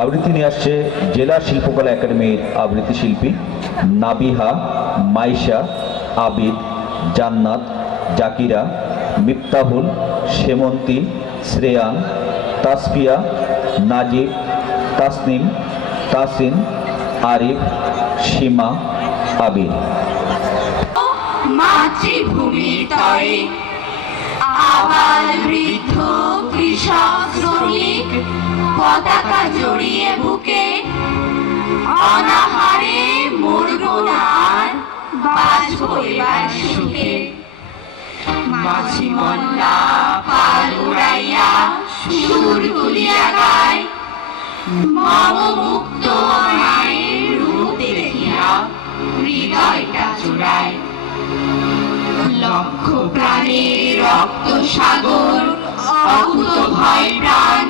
আবৃত্তি নিয়ে আসছে জেলা শিল্পকলা একাডেমির আবৃত্তি শিল্পী নাবিহা, মাইশা, আবিদ, জান্নাত, জাকিরা, মিফতাহুল, সেমন্তী, শ্রেয়ান, তাসফিয়া, নাজিব, তাসনিম, তাসিন, আরিফ, সীমা, আবিদ। মাতৃভূমির তরে আবার বৃদ্ধ কৃষক শ্রমিক পতাকা জড়িয়ে বুকে অনাহারে মরব না আর বাঁচব এবার সুখে। মাঝি মল্লা পাল উড়াইয়া সুর তুলিয়া গায়, মম মুক্ত মায়ের রূপ দেখিয়া হৃদয়টা জোড়ায়। লক্ষ প্রাণের রক্ত সাগর অকুত ভয় প্রাণ,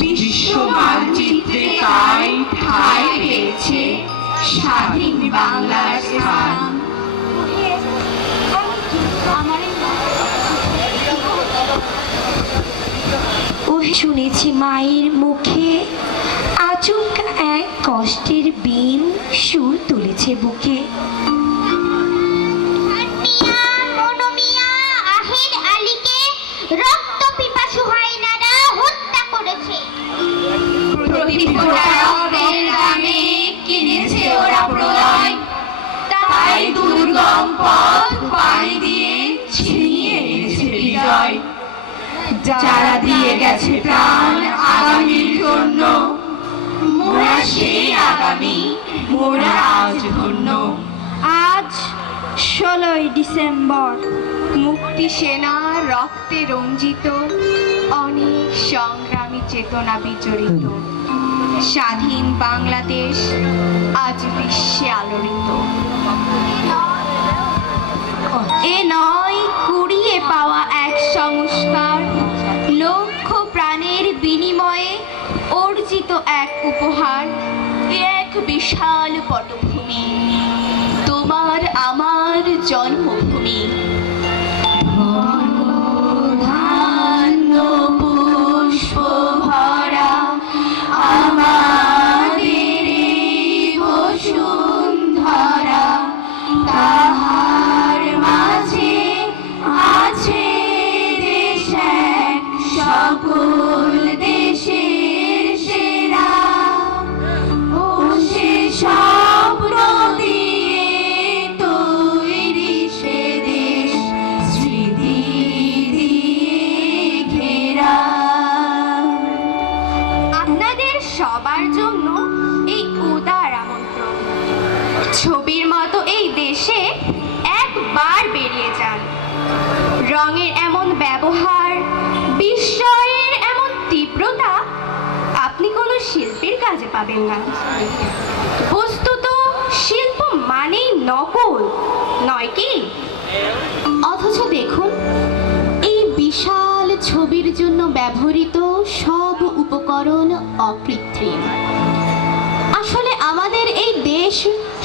বিশ্ব মানচিত্রে তাই ঠাঁই পেয়েছে স্বাধীন বাংলার স্থান। শুনেছি মায়ের মুখে আচমকা এক কষ্টের বিন সুর তুলেছে বুকে। রক্ত পিপাসু হায়নারা হত্যা করেছে। প্রতি ফোঁটা রক্তের দামে কিনেছে ওরা প্রলয়, তাই দুর্গম পথ পাড়ি দিয়ে ছিনিয়ে এনেছে বিজয়। যারা দিয়ে গেছে প্রাণ আগামীর জন্য, মোরা সেই আগামী, মোরা আজ ধন্য। আজ 16ই ডিসেম্বর, মুক্তি সেনার রক্তে রঞ্জিত অনেক সংগ্রামী চেতনা বিচরিত স্বাধীন বাংলাদেশ আজ বিশ্বে আলোড়িত। এ নয় কুড়িয়ে পাওয়া এক সংস্কার, লক্ষ প্রাণের বিনিময়ে অর্জিত এক উপহার। এক বিশাল পটভূমি, তোমার আমার জন্মভূমি। ধান্য পুষ্প ভরা আমাদের বসুন্ধরা, তাহার মাঝে আছে দেশ এক সকল দেশের সেরা। ও সে স্বপ্ন দিয়ে তৈরি সে দেশ, স্মৃতি দিয়ে ঘেরা। আপনাদের সবার জন্য এই উদার আমন্ত্রণ। ছবির মতো এই দেশে একবার বেরিয়ে যান। রঙের এমন ব্যবহার, বিস্ময়ের এমন তীব্রতা আপনি কোনো শিল্পীর কাজে পাবেন না। বস্তুত শিল্প মানেই নকল, নয় কি? অথচ দেখুন, এই বিশাল ছবির জন্য ব্যবহৃত সব উপকরণ অকৃত্রিম। আসলে আমাদের এই দেশ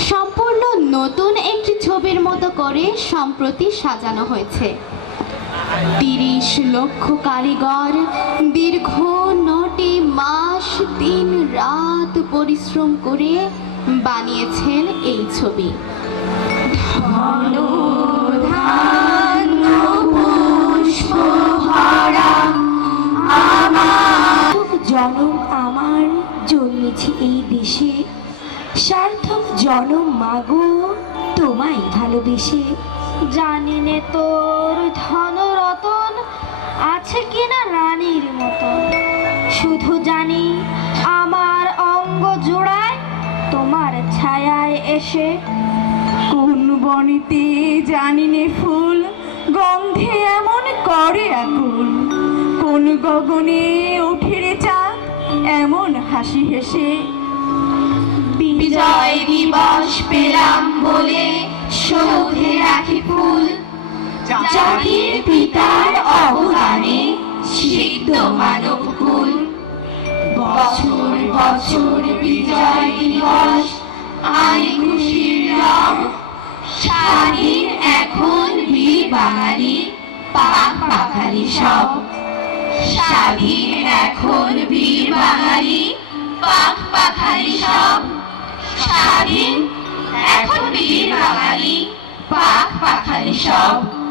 সম্পূর্ণ নতুন একটি ছবির মতো করে সম্প্রতি সাজানো হয়েছে। 30 লক্ষ কারিগর দীর্ঘ 9টি মাস দিন রাত পরিশ্রম করে বানিয়েছেন এই ছবি। জনম আমার জন্মেছি এই দেশে, সার্থক জনম মাগো তোমায় ভালোবেসে। জানি নে তোর ধন রতন আছে কিনা রানীর মতন, শুধু জানি আমার অঙ্গ জোড়ায় তোমার ছায়ায় এসে। কোন বনিতে জানি নে ফুল গন্ধে এমন করে আকুল, কোন গগনে উঠে রে চাঁদ এমন হাসি হেসে। বিজয় দিবস পেলাম বলে সৌধে রাখি ফুল, জাতির পিতার অবদানে সিদ্ধ মানব কুল। বছর বছর বিজয় দিবস আই খুশির রব, স্বাধীন এখন বীর বাঙালি পাক পাখালি সব। স্বাধীন এখন বীর বাঙালি, পাখ পাখালি সব। স্বাধীন এখন বীর বাঙালি, পাখ পাখালি সব।